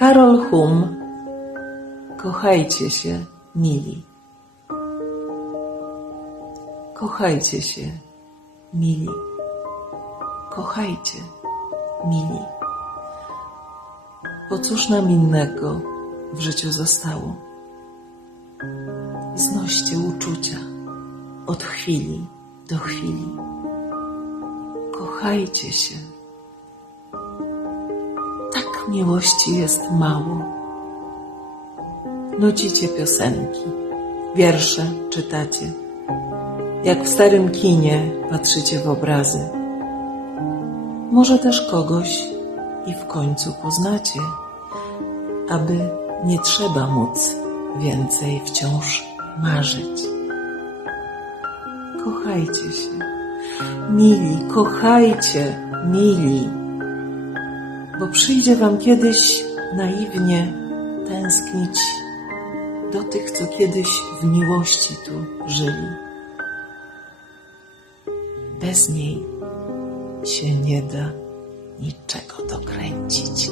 Karol Hum Kochajcie się, mili. Kochajcie się, mili. Kochajcie, mili. Bo cóż nam innego w życiu zostało? Znoście uczucia od chwili do chwili. Kochajcie się. Miłości jest mało. Nucicie piosenki, wiersze czytacie. Jak w starym kinie patrzycie w obrazy. Może też kogoś i w końcu poznacie, aby nie trzeba móc więcej wciąż marzyć. Kochajcie się, mili, kochajcie, mili, bo przyjdzie wam kiedyś naiwnie tęsknić do tych, co kiedyś w miłości tu żyli. Bez niej się nie da niczego dokręcić.